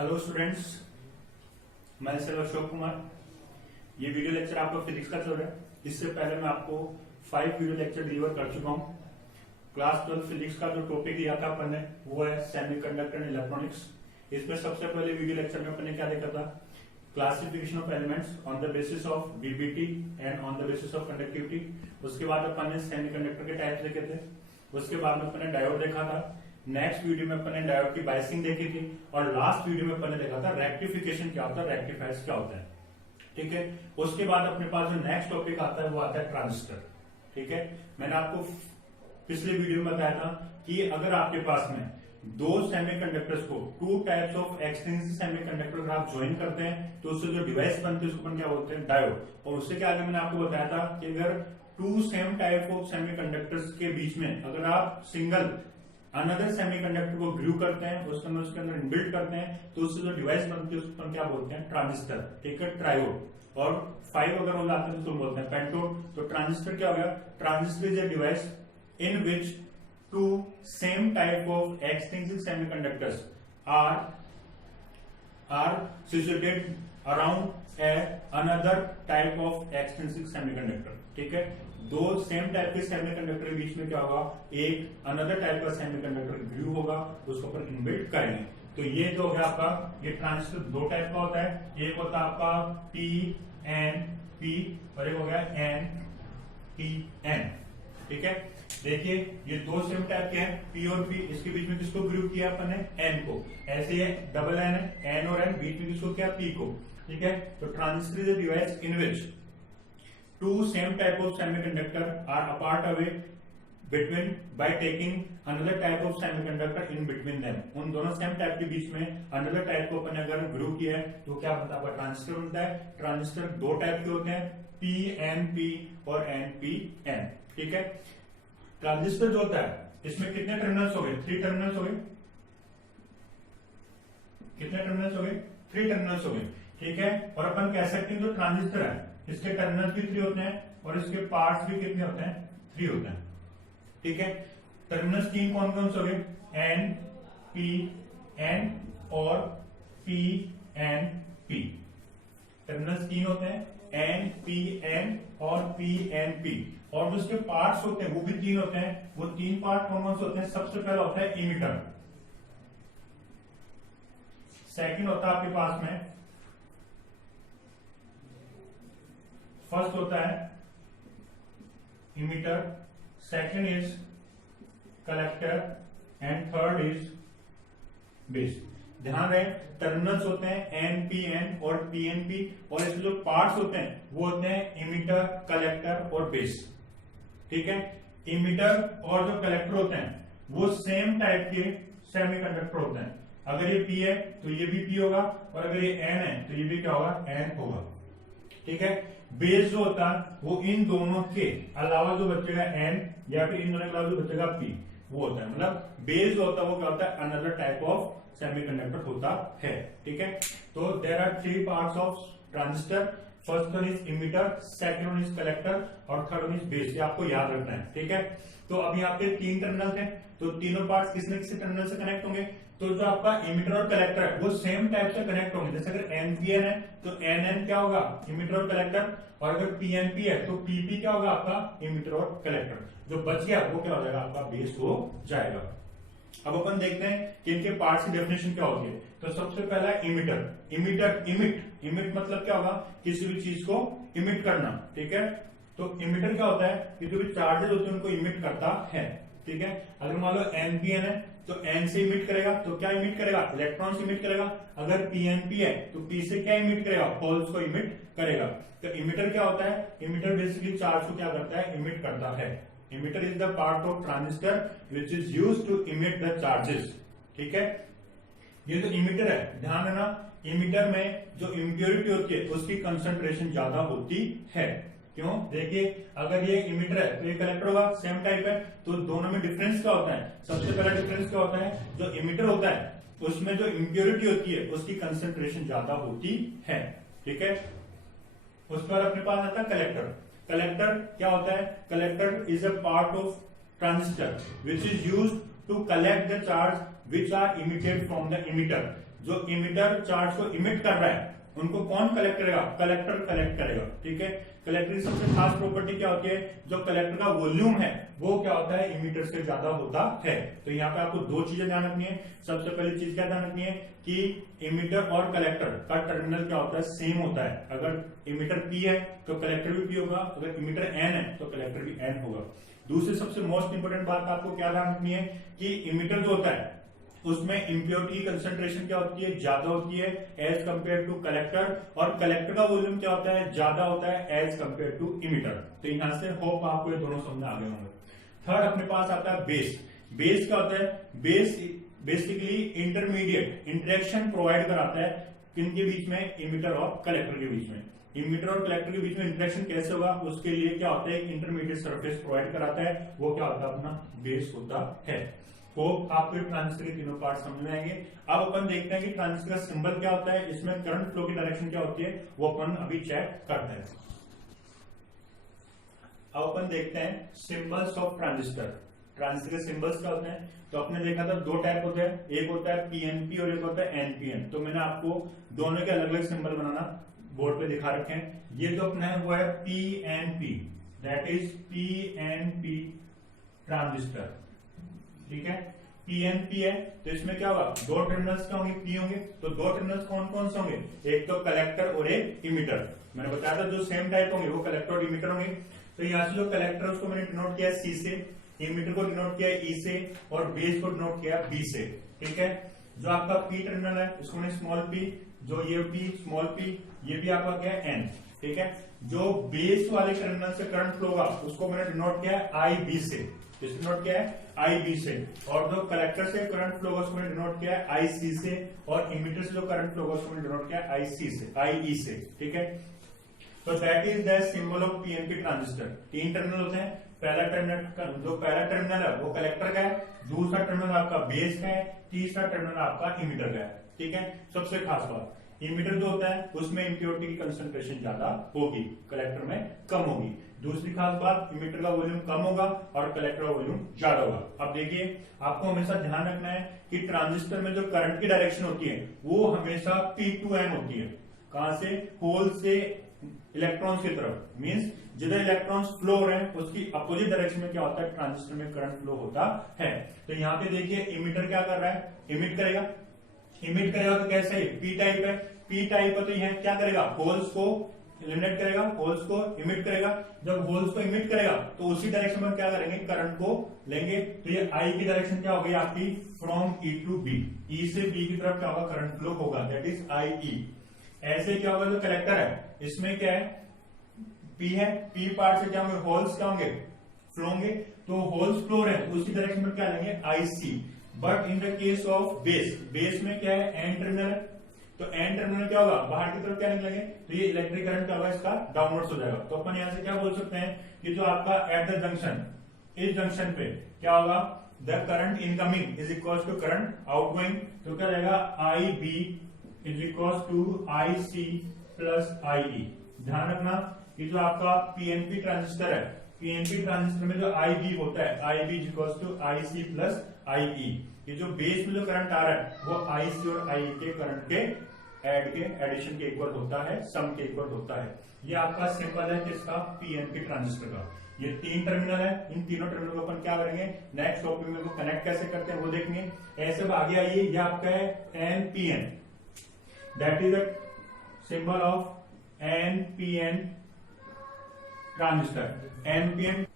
Hello students, मैं sir Ashok Kumar. ये video lecture आपका फिजिक्स का चल रहा है। इससे पहले मैं आपको 5 वीडियो लेक्चर डिलीवर कर चुका हूँ। क्लास 12 फिजिक्स का जो टॉपिक लिया था अपन ने वो है सेमीकंडक्टर एंड इलेक्ट्रॉनिक्स। इसमें सबसे पहले वीडियो लेक्चर में अपन ने क्या देखा था? Classification of elements on the basis of BBT and on the basis of conductivity. उसके बाद अपन ने सेमीकंडक्टर के टाइप्स देखे थे। उसके बाद में अपन ने डायोड देखा था। नेक्स्ट वीडियो में अपन ने डायोड की बाइसिंग देखी थी और लास्ट वीडियो में अपन ने देखा था रेक्टिफिकेशन क्या होता है, रेक्टिफायर्स क्या होता है। ठीक है, उसके बाद अपने पास जो नेक्स्ट टॉपिक आता है वो आता है ट्रांजिस्टर। ठीक है, मैंने आपको पिछले वीडियो में बताया था कि अगर आपके पास में दो सेमीकंडक्टर्स को two types of extensive semiconductor अगर आप ज्वाइन करते हैं तो उससे जो डिवाइस बनती है उसको अपन क्या बोलते हैं, डायोड। और उससे क्या आगे मैंने आपको बताया था कि अगर two same type of semiconductors के बीच में अगर आप सिंगल अनदर सेमीकंडक्टर को ग्लू करते हैं, उसके अंदर इनबिल्ट करते हैं तो उससे जो डिवाइस बनती है उसको क्या बोलते हैं, ट्रांजिस्टर। ठीक है, ट्रायोड। और 5 अगर हो जाते हैं तो बोलते हैं पेंटोड। तो ट्रांजिस्टर क्या हो गया? Transistor is a device in which two same type of extensive semiconductors are situated around another type of extensive semiconductor. ठीक है, दो सेम टाइप के सेमीकंडक्टर के बीच में क्या होगा, एक अनदर टाइप का सेमीकंडक्टर ग्लू होगा, उसको अपन इनबिल्ट करेंगे। तो ये जो है आपका, ये ट्रांजिस्टर दो टाइप का होता है। एक होता है आपका पी एन पी और एक हो गया एन पी एन। ठीक है, देखिए ये दो सेम टाइप के हैं, पी और पी। इसके बीच में किसको ग्रुप किया अपन ने? एन को। ऐसे है डबल एन है, एन और एन, बीच में किसको किया? पी को। ठीक है, तो transistor is a device in which two same type of semiconductor are apart away between by taking another type of semiconductor in between them। उन दोनों सेम टाइप के बीच में another टाइप को अपन अगर ग्रुप किया है तो क्या बनता है? ट्रांजिस्टर बनता है। ट्रांजिस्टर दो टाइप के होते हैं, पी एन पी और एन पी एन। ठीक है, ट्रांजिस्टर जो होता है इसमें कितने टर्मिनल्स हो गए? 3 टर्मिनल्स हो गए। कितने टर्मिनल्स हो गए? 3 टर्मिनल्स हो गए। ठीक है, और अपन कह सकते हैं जो ट्रांजिस्टर है इसके टर्मिनल्स भी 3 होते हैं और इसके पार्ट्स भी कितने होते हैं? 3 होते हैं। ठीक है, टर्मिनल्स 3 कौन कौन से हो गए? एन पी एन और पी एन पी। टर्मिनल्स 3 होते हैं, एन पी एन और पी एन पी। और जो इसके पार्ट्स होते हैं वो भी 3 होते हैं। वो 3 पार्ट कौन कौन से होते हैं? सबसे पहला होता है इमिटर। सेकंड होता है आपके पास में, फर्स्ट होता है emitter, second is collector and third is base. ध्यान रहे, टर्मिनल्स होते हैं एन पी एन और पी एन पी, और इसके जो पार्ट्स होते हैं वो होते हैं इमिटर, कलेक्टर और बेस। ठीक है, इमिटर और जो कलेक्टर होते हैं वो सेम टाइप के सेमीकंडक्टर होते हैं। अगर ये पी है तो ये भी पी होगा, और अगर ये एन है तो ये भी क्या होगा? एन होगा। ठीक है, बेस जो होता है वो इन दोनों के अलावा जो बचेगा एन, या फिर इन दोनों के अलावा जो बचेगा पी, वो होता है। मतलब बेस जो होता है वो क्या होता है? अनदर टाइप ऑफ सेमीकंडक्टर होता है। ठीक है, तो there are 3 parts of transistor. First one is emitter, second one is collector और थर्ड वन इज बेस। ये आपको याद रखना है। ठीक है, तो अभी यहाँ पे 3 टर्मिनल थे, तो तीनों पार्ट्स किसी न किसी टर्मिनल से कनेक्ट होंगे। तो जो आपका इमिटर और कलेक्टर है वो सेम टाइप से कनेक्ट होंगे। जैसे अगर एन पी एन है तो एन एन क्या होगा? इमिटर और कलेक्टर। और अगर पी एन पी है तो पी पी क्या होगा? आपका इमिटर और कलेक्टर। जो बच गया वो क्या हो जाएगा? आपका बेस हो जाएगा। अब अपन देखते हैं कि इनके पार्ट्स की डेफिनेशन क्या होती है। तो सबसे पहला इमिटर। इमिटर, इमिट मतलब क्या होगा? किसी भी चीज को इमिट करना। ठीक है, तो इमिटर क्या होता है कि जो भी चार्जेस होते हैं उनको इमिट करता है। ठीक है, अगर मान लो एन पी एन है तो एन से इमिट करेगा, तो क्या इमिट करेगा? इलेक्ट्रॉन से इमिट करेगा। अगर पी एन पी है तो पी से क्या इमिट करेगा? होल्स को इमिट करेगा। तो इमिटर क्या होता है? इमिटर बेसिकली चार्ज को क्या करता है? इमिट करता है। Emitter is the part of transistor which is used to emit the charges. ठीक है, ये जो इमिटर है, ध्यान रखना, इमिटर में जो इम्प्योरिटी होती है उसकी कंसंट्रेशन ज्यादा होती है। क्यों? देखिए, अगर ये इमिटर है तो ये कलेक्टर होगा, सेम टाइप है, तो दोनों में डिफरेंस क्या होता है? सबसे पहला डिफरेंस क्या होता है? जो इमिटर होता है उसमें जो इम्प्योरिटी होती है उसकी कंसंट्रेशन ज्यादा होती है। ठीक है, उसके बाद अपने पास आता है कलेक्टर। कलेक्टर क्या होता है? Collector is a part of transistor which is used to collect the charge which are emitted from the emitter. जो इमिटर चार्ज को इमिट कर रहा है उनको कौन कलेक्ट करेगा, कलेक्टर कलेक्ट करेगा। ठीक है, कलेक्टर की सबसे खास प्रॉपर्टी क्या होती है, जो कलेक्टर का वॉल्यूम है वो क्या होता है, इमिटर से ज्यादा होता है। तो यहाँ पे आपको दो चीजें ध्यान रखनी है। सबसे पहली चीज क्या ध्यान रखनी है कि इमिटर और कलेक्टर का टर्मिनल क्या होता है, सेम होता है। अगर इमिटर पी है तो कलेक्टर भी पी होगा, अगर इमिटर एन है तो कलेक्टर भी एन होगा। दूसरी सबसे मोस्ट इंपोर्टेंट बात आपको क्या ध्यान रखनी है कि इमिटर जो होता है उसमें इम्प्योरिटी की कंसेंट्रेशन क्या होती है, ज्यादा होती है एज कंपेयर टू कलेक्टर, और कलेक्टर का वॉल्यूम क्या होता है, ज्यादा होता है एज कंपेयर टू इमिटर। तो यहां से होप आपको ये दोनों समझ आ गए होंगे। थर्ड अपने पास आता है बेस। बेस क्या होता है, base basically intermediate interaction provide कराता है किनके बीच में, इमिटर और कलेक्टर के बीच में। इमिटर और कलेक्टर के बीच में इंटरेक्शन कैसे होगा, उसके लिए क्या होता है, इंटरमीडिएट सरफेस प्रोवाइड कराता है, वो क्या होता है, अपना बेस होता है। होप आपको ट्रांजिस्टर के तीनों पार्ट समझ में आएंगे। अब अपन देखते हैं कि ट्रांजिस्टर का सिंबल क्या होता है, इसमें करंट फ्लो की डायरेक्शन क्या होती है, वो अपन अभी चेक करते हैं। अब अपन देखते हैं सिंबल्स ऑफ ट्रांजिस्टर। ट्रांजिस्टर के सिंबल्स क्या होते हैं, तो आपने देखा था दो टाइप होते हैं, एक होता है पीएनपी और एक होता है एनपीएन। तो मैंने आपको दोनों के अलग अलग सिंबल बनाना बोर्ड पे दिखा रखे हैं। ये जो अपना है वो है PNP, that is PNP transistor. ठीक है, पीएनपी है तो इसमें क्या होगा, दो टर्मिनल्स क्या होंगे, पी होंगे। तो दो टर्मिनल्स कौन कौन से होंगे, एक तो कलेक्टर और एक इमिटर। मैंने बताया था जो सेम टाइप होंगे वो कलेक्टर और इमिटर होंगे। तो यहाँ से जो कलेक्टर उसको मैंने डिनोट किया सी से, इमिटर को डिनोट किया ई से, और बेस को डिनोट किया बी से। ठीक है, जो आपका पी टर्मिनल है उसको मैंने स्मॉल पी, जो ये पी स्मॉल पी, ये भी आपका क्या है एन। ठीक है, जो बेस वाले टर्मिनल से करंट फ्लो होगा उसको मैंने डिनोट किया है आई बी से, डिनोट किया है आई बी से। और जो कलेक्टर से करंट फ्लो होगा उसको मैंने डिनोट किया है आई सी से, और इमिटर से जो करंट फ्लो होगा उसको मैंने डिनोट किया है आई सी से, आई ई से। ठीक है, तो that is the symbol of PNP transistor. तीन टर्मिनल होते हैं, पहला टर्मिनल जो पहला टर्मिनल है वो कलेक्टर का है, दूसरा टर्मिनल आपका बेस का है, तीसरा टर्मिनल आपका इमिटर का है। ठीक है, सबसे खास बात इमिटर जो होता है उसमें इम्प्योरिटी की कंसंट्रेशन ज्यादा होगी, कलेक्टर में कम होगी। दूसरी खास बात, इमिटर का वॉल्यूम कम होगा और कलेक्टर का वॉल्यूम ज्यादा होगा। अब देखिए आपको हमेशा ध्यान रखना है कि ट्रांजिस्टर में जो करंट की डायरेक्शन होती है वो हमेशा पी टू एन होती है। कहां से, होल से इलेक्ट्रॉन्स की तरफ, मींस जिधर इलेक्ट्रॉन्स फ्लो हो रहे हैं उसकी अपोजिट डायरेक्शन में क्या होता है, ट्रांजिस्टर में करंट फ्लो होता है। तो यहाँ पे देखिए इमिटर क्या कर रहा है, इमिट करेगा। इमिट करेगा तो कैसे है, पी टाइप है, पी टाइप है तो यह क्या करेगा, होल्स को इलिमिनेट करेगा, होल्स को इमिट करेगा। जब होल्स को इमिट करेगा तो उसी डायरेक्शन में क्या करेंगे, करंट को लेंगे। तो ये आई की डायरेक्शन क्या होगी आपकी, फ्रॉम ई टू बी, ई से बी की तरफ क्या होगा, करंट फ्लो होगा, दैट इज आई ई। ऐसे क्या होगा, जो कलेक्टर है इसमें क्या है, पी है, पी पार्ट से क्या होंगे, होल्स क्या होंगे, फ्लो होंगे। तो होल्स फ्लो रहे हैं उसी डायरेक्शन में क्या लेंगे, I C. But in the case of base, base में क्या है, एन टर्मिनल है, तो एन टर्मिनल क्या होगा, बाहर की तरफ क्या निकलेंगे, तो ये इलेक्ट्रिक करंट क्या होगा, इसका डाउनवर्ड्स हो जाएगा। तो अपन यहां से क्या बोल सकते हैं कि जो आपका एट द जंक्शन, इस जंक्शन पे क्या होगा, the current incoming is equal to current outgoing. तो क्या रहेगा, I B is equal to I C plus I E. ध्यान रखना कि जो आपका पीएनपी ट्रांजिस्टर है, पीएनपी ट्रांजिस्टर में जो आई बी होता है, I B is equal to I C plus I E. ये जो बेस में जो करंट आ रहा है वो आई सी और आई के करंट के एडिशन के इक्वल होता है, सम के इक्वल होता है। ये आपका सिंबल है किसका, पीएनपी ट्रांजिस्टर का। ये तीन टर्मिनल है, इन तीनों टर्मिनल को अपन क्या करेंगे, नेक्स्ट टॉपिक में वो कनेक्ट कैसे करते हैं वो देखेंगे। ऐसे अब आगे आइए, ये आपका है NPN, that is the symbol of NPN transistor. NPN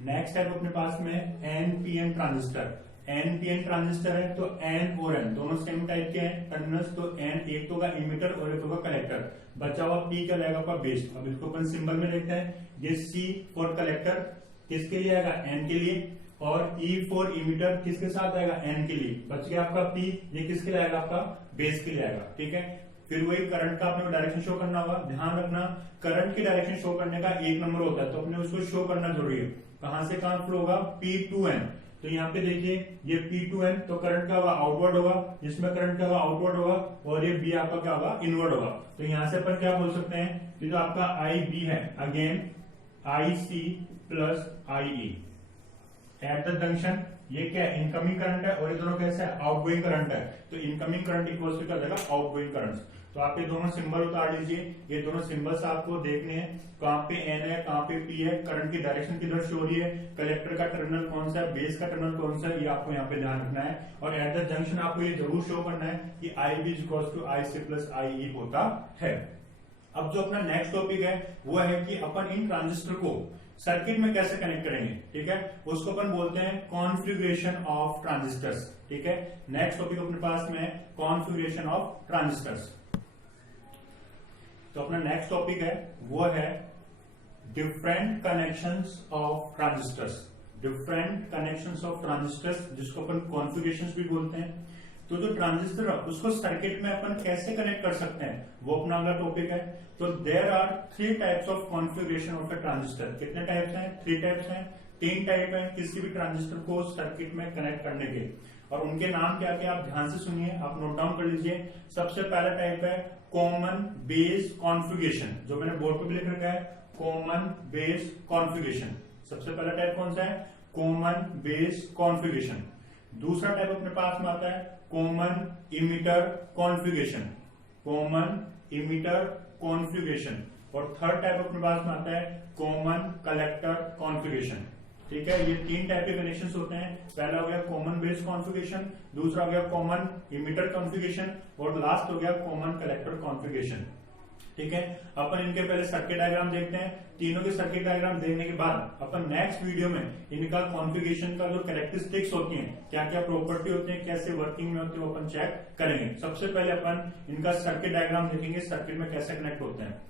next है अपने पास में एनपीएन ट्रांजिस्टर। एनपीएन ट्रांजिस्टर है तो एन और एन दोनों सेम टाइप के हैं टर्मिनल्स। तो एन एक तो होगा इमिटर और एक होगा कलेक्टर, बचा हुआ पी क्या रहेगा आपका बेस। अब इसको अपन सिंबल में देखते हैं, ये सी फॉर कलेक्टर किसके लिए आएगा, एन के लिए, और ई फॉर इमिटर किसके साथ आएगा, एन के लिए। बच गया आपका पी, ये किसके लिए आएगा, आपका बेस के लिए आएगा। ठीक है, फिर वही करंट का अपने डायरेक्शन शो करना होगा। ध्यान रखना करंट की डायरेक्शन शो करने का एक नंबर होता है, तो अपने उसको शो करना जरूरी है। कहां से कहां फ्लो होगा, पी टू एन। तो यहाँ पे देखिए ये P2N, तो करंट क्या होगा, आउटवर्ड होगा, जिसमें करंट क्या होगा, आउटवर्ड होगा, और ये B आपका क्या होगा, इनवर्ड होगा। तो यहाँ से अपन क्या बोल सकते हैं कि जो आपका IB है, again IC plus IE eight the junction ये क्या है, इनकमिंग करंट है, और ये दोनों कैसे है, आउटगोइंग करंट है। तो इनकमिंग करंट इक्वल्स टू क्या हो जाएगा, आउटगोइंग करंट। तो आप ये दोनों सिंबल उतार लीजिए, ये दोनों सिंबल्स आपको देखने हैं, कहाँ पे एन है, कहाँ पे पी है, करंट की डायरेक्शन किधर शो हो रही है, कलेक्टर का टर्मिनल कौन सा है, बेस का टर्मिनल कौन सा है, ये आपको यहाँ पे ध्यान रखना है। और एट द जंक्शन आपको ये जरूर शो करना है कि I B equals to I C plus I E होता है। अब जो अपना नेक्स्ट टॉपिक है वो है कि अपन इन ट्रांजिस्टर को सर्किट में कैसे कनेक्ट करेंगे, ठीक है, उसको अपन बोलते हैं कॉन्फ़िगरेशन ऑफ ट्रांजिस्टर्स, ठीक है। नेक्स्ट टॉपिक अपने पास में है कॉन्फ़िगरेशन ऑफ ट्रांजिस्टर्स। तो अपना नेक्स्ट टॉपिक है वो है different connections of transistors, different connections of transistors, जिसको अपन कॉन्फ़िगरेशंस भी बोलते हैं। तो जो ट्रांजिस्टर है उसको सर्किट में अपन कैसे कनेक्ट कर सकते हैं, वो अपना अगला टॉपिक है। तो there are 3 types of configuration of a transistor. कितने टाइप्स हैं, 3 टाइप्स हैं, 3 टाइप हैं किसी भी ट्रांजिस्टर को सर्किट में कनेक्ट करने के। और उनके नाम क्या क्या आप ध्यान से सुनिए, आप नोट डाउन कर लीजिए। सबसे पहला टाइप है कॉमन बेस कॉन्फ़िगरेशन, जो मैंने बोर्ड पे भी लिख रखा है, कॉमन बेस कॉन्फ़िगरेशन। सबसे पहला टाइप कौन सा है, कॉमन बेस कॉन्फ़िगरेशन। दूसरा टाइप अपने पास में आता है common emitter configuration, common emitter configuration. और थर्ड टाइप अपने पास में आता है कॉमन कलेक्टर कॉन्फ़िगरेशन, ठीक है। ये 3 टाइप के कनेक्शन होते हैं। पहला हो गया कॉमन बेस कॉन्फ़िगरेशन, दूसरा हो गया कॉमन इमीटर कॉन्फ़िगरेशन, और लास्ट हो गया कॉमन कलेक्टर कॉन्फ़िगरेशन, ठीक है। अपन इनके पहले सर्किट डायग्राम देखते हैं। तीनों के सर्किट डायग्राम देखने के बाद अपन नेक्स्ट वीडियो में इनका कॉन्फ़िगरेशन का जो कैरेक्टरिस्टिक्स होती हैं, क्या क्या प्रॉपर्टी होते हैं, कैसे वर्किंग में होते हैं, वो अपन चेक करेंगे। सबसे पहले अपन इनका सर्किट डायग्राम देखेंगे, सर्किट में कैसे कनेक्ट होते हैं।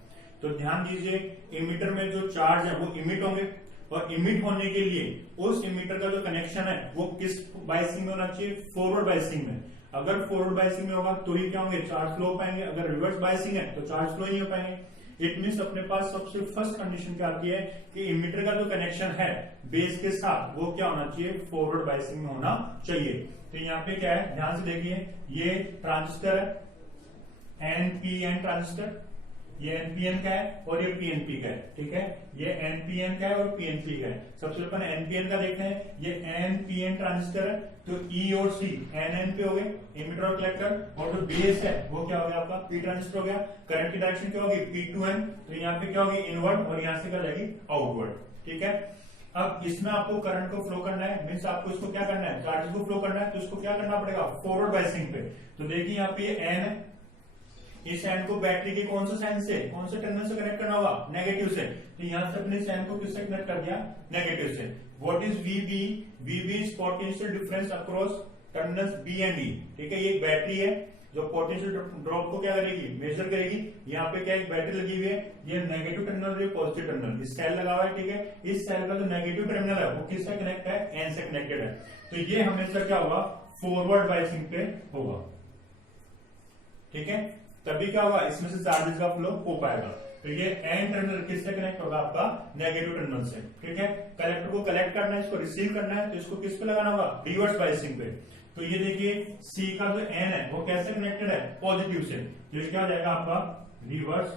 तो ध्यान दीजिए, इमीटर में जो चार्ज है वो इमिट होंगे, और इमिट होने के लिए उस इमीटर का जो कनेक्शन है वो किस बायसिंग में होना चाहिए, फॉरवर्ड बायसिंग में। अगर फॉरवर्ड बायसिंग में होगा तो ही क्या होंगे, चार्ज फ्लो हो पाएंगे। अगर रिवर्स बायसिंग है तो चार्ज फ्लो नहीं हो पाएंगे। इट मीन्स अपने पास सबसे फर्स्ट कंडीशन क्या आती है कि इमीटर का जो कनेक्शन है बेस के साथ वो क्या होना चाहिए, फॉरवर्ड बायसिंग में होना चाहिए। तो यहाँ पे क्या है, ध्यान से देखिए, ये ट्रांजिस्टर है एनपीएन ट्रांजिस्टर, ये एनपीएन का है और ये पीएनपी का है, ठीक है। ये एनपीएन का है और पीएनपी का है। सबसे अपन एनपीएन का देखते हैं, ये एनपीएन ट्रांजिस्टर है, तो ई और सी एनएन पे हो गए, इमीटर और कलेक्टर, और जो बेस है वो क्या हो गया आपका, पी ट्रांजिस्टर हो गया। करंट की डायरेक्शन क्या होगी, P2N, तो यहाँ पे क्या होगी, इनवर्ड, और यहाँ से क्या जाएगी, आउटवर्ड, ठीक है। अब इसमें आपको करंट को फ्लो करना है, मीन्स आपको इसको क्या करना है, चार्जेस को फ्लो करना है, तो इसको क्या करना पड़ेगा, फॉरवर्ड बायसिंग पे। तो देखिए यहाँ पे एन है, इस एन को बैटरी के कौन से साइन से, कौन से टर्मिनल से कनेक्ट करना होगा, नेगेटिव से। तो यहां से अपने इस एन को किससे कनेक्ट कर दिया, नेगेटिव से। What is VB, VB is potential difference across terminals B and D, ठीक है। ये एक बैटरी है जो पोटेंशियल ड्रॉप को क्या करेगी, मेजर करेगी। यहाँ पे क्या एक बैटरी लगी हुई है, ये नेगेटिव टर्मिनल, ये पॉजिटिव टर्मिनल, इस सेल लगा हुआ है, ठीक है। इस सेल का जो नेगेटिव टर्मिनल है वो किससे कनेक्ट है, एन से कनेक्टेड है। तो ये हमेशा क्या होगा, फॉरवर्ड बायसिंग पे होगा, ठीक है। तभी क्या होगा, इसमें से चार्जेस का फ्लो हो पाएगा। तो ये एन टर्मिनल किससे कनेक्ट होगा, आपका नेगेटिव टर्मिनल से, ठीक है। कलेक्टर को कलेक्ट करना है, इसको रिसीव करना है, तो इसको किस पे लगाना होगा, रिवर्स बायसिंग पे। तो ये देखिए सी का जो एन है वो कैसे कनेक्टेड है, पॉजिटिव से, तो ये क्या हो जाएगा आपका रिवर्स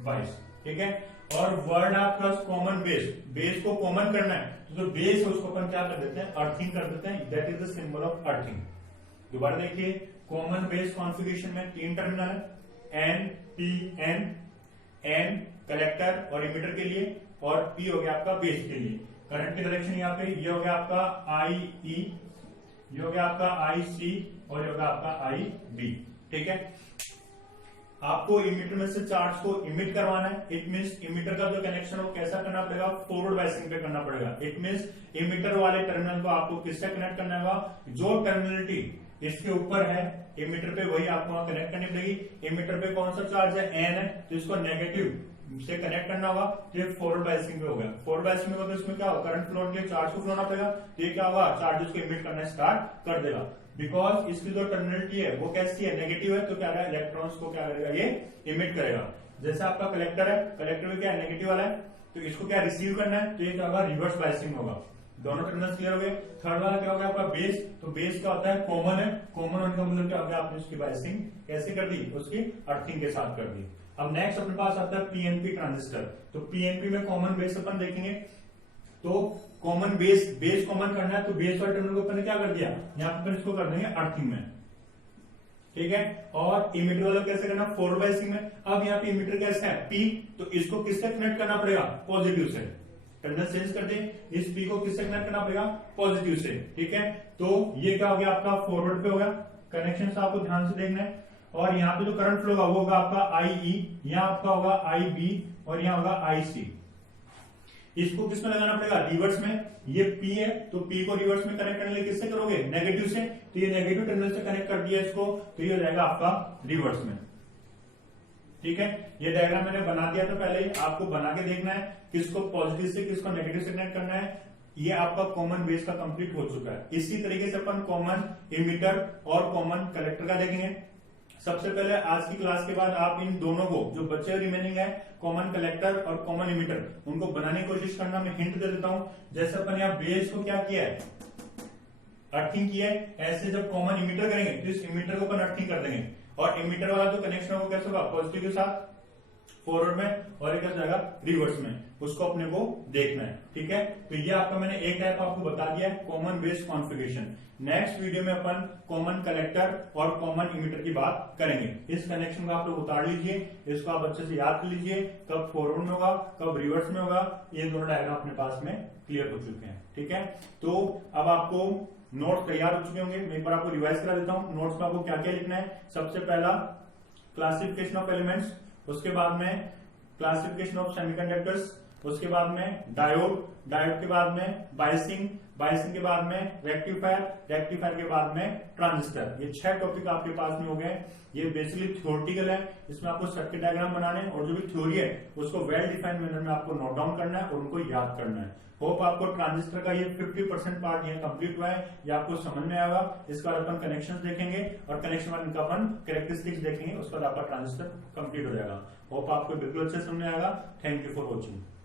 बायस, ठीक है। और वर्ड आपका कॉमन बेस, बेस को कॉमन करना है, तो जो बेस है उसको अपन क्या कर देते हैं, अर्थिंग कर देते हैं, that is the symbol of earthing. दोबारा देखिए, कॉमन बेस कॉन्फ़िगरेशन में 3 टर्मिनल है, N P N, N collector और इमीटर के लिए, और पी हो गया आपका बेस के लिए। करंट की डायरेक्शन यहाँ पे ये हो गया आपका आई ई, ये हो गया आपका आई सी, और ये होगा आपका आई बी, ठीक है। आपको इमीटर में से चार्ज को इमिट करवाना है। इट मीन्स इमीटर का जो कनेक्शन है वो कैसा करना पड़ेगा, फॉरवर्ड बायसिंग पे करना पड़ेगा। इट मीन्स इमीटर वाले टर्मिनल को आपको किससे कनेक्ट करना होगा, जो टर्मिनलिटी इसके ऊपर है इमीटर पे वही आपको वहां कनेक्ट करनी पड़ेगी। इमीटर पे कौन सा चार्ज है, एन है, तो इसको नेगेटिव से कनेक्ट करना होगा, तो ये फॉरवर्ड बायसिंग पे हो गया। फॉरवर्ड बायसिंग में होगा तो इसमें क्या होगा, करंट फ्लो होने के चार्ज को फ्लो होना पड़ेगा, तो ये क्या होगा, चार्जेस को इमिट करना स्टार्ट कर देगा। बिकॉज इसकी जो टर्मिनलिटी है वो कैसी है, नेगेटिव है, तो क्या है, इलेक्ट्रॉन्स को क्या करेगा, ये इमिट करेगा। जैसे आपका कलेक्टर है, कलेक्टर में क्या है, नेगेटिव वाला है, तो इसको क्या रिसीव करना है, तो ये क्या होगा, रिवर्स बायसिंग होगा। दोनों टर्मिनल क्लियर हो गए। थर्ड वाला क्या होगा आपका बेस, तो बेस क्या होता है, कॉमन है, कॉमन होने का मतलब क्या हो गया, आपने उसकी बायसिंग कैसे कर दी, उसकी अर्थिंग के साथ कर दी। अब नेक्स्ट अपने पास आता है पीएनपी ट्रांजिस्टर। तो पीएनपी में कॉमन बेस अपन देखेंगे, तो कॉमन बेस कॉमन करना है, तो बेस वाले टर्मिनल को अपन ने क्या कर दिया, यहाँ पे अपन इसको कर देंगे अर्थिंग में, ठीक है। और इमीटर वाला कैसे करना, फॉरवर्ड बायसिंग में। अब यहाँ पे इमीटर कैसे है, पी, तो इसको किससे कनेक्ट करना पड़ेगा, पॉजिटिव से। टर्मिनल चेंज कर दे, इस पी को किससे कनेक्ट करना पड़ेगा, पॉजिटिव से, ठीक है। तो ये क्या हो गया आपका, फॉरवर्ड पे हो गया। कनेक्शन आपको ध्यान से देखना है। और यहाँ पे जो करंट फ्लो होगा वो होगा आपका आई ई, यहाँ आपका होगा आई बी, और यहाँ होगा आई सी। इसको किसमें लगाना पड़ेगा, रिवर्स में। ये P है, तो P को रिवर्स में कनेक्ट करने के लिए किससे करोगे, नेगेटिव से। तो ये नेगेटिव टर्मिनल से कनेक्ट कर दिया इसको, तो ये हो जाएगा आपका रिवर्स में, ठीक है। ये डायग्राम मैंने बना दिया था पहले ही, आपको बना के देखना है किसको पॉजिटिव से किसको नेगेटिव से कनेक्ट करना है। ये आपका कॉमन बेस का कंप्लीट हो चुका है। इसी तरीके से अपन कॉमन इमीटर और कॉमन कलेक्टर का देखेंगे। सबसे पहले आज की क्लास के बाद आप इन दोनों को, जो बचे रिमेनिंग है, कॉमन कलेक्टर और कॉमन इमीटर, उनको बनाने की कोशिश करना। मैं हिंट दे देता हूं, जैसे अपन यहाँ बेस को क्या किया है, अर्थिंग किया है, ऐसे जब कॉमन इमीटर करेंगे तो इस इमीटर को अपन अर्थिंग कर देंगे। और इमीटर वाला जो कनेक्शन होगा कैसे होगा, पॉजिटिव के साथ फॉरवर्ड में, और एक जाएगा रिवर्स में, उसको अपने को देखना है, ठीक है। तो ये आपका मैंने एक टाइप आपको बता दिया है, common base configuration. Next video में अपन कॉमन कलेक्टर और कॉमन इमीटर की बात करेंगे। इस कनेक्शन को आप लोग उतार लीजिए, इसको आप अच्छे से याद कर लीजिए, कब फॉरवर्ड में होगा कब रिवर्स में होगा। ये दोनों डायग्राम अपने पास में क्लियर हो चुके हैं, ठीक है। तो अब आपको नोट्स तैयार हो चुके होंगे, मैं एक बार आपको रिवाइज करा देता हूँ। नोट्स में आपको क्या क्या लिखना है, सबसे पहला क्लासिफिकेशन ऑफ एलिमेंट्स, उसके बाद में क्लासिफिकेशन ऑफ सेमीकंडक्टर्स, उसके बाद में डायोड, डायोड के बाद में बायसिंग, बायसिंग के बाद में रेक्टिफायर, रेक्टिफायर के बाद में ट्रांजिस्टर। ये 6 टॉपिक आपके पास में हो गए। ये बेसिकली थ्योरेटिकल है, इसमें आपको सर्किट डायग्राम बनाने हैं और जो भी थ्योरी है उसको वेल डिफाइंड मैनर में आपको नोट डाउन करना है और उनको याद करना है। होप आपको ट्रांजिस्टर का ये 50% पार्ट ये कंप्लीट हुआ है, ये आपको समझ में आएगा। इसके बाद अपन कनेक्शंस देखेंगे और कनेक्शन बाद इनका अपन कैरेक्टरिस्टिक्स देखेंगे, उसके बाद आपका ट्रांजिस्टर कंप्लीट हो जाएगा। होप आपको बिल्कुल अच्छे समझ में आएगा। Thank you for watching.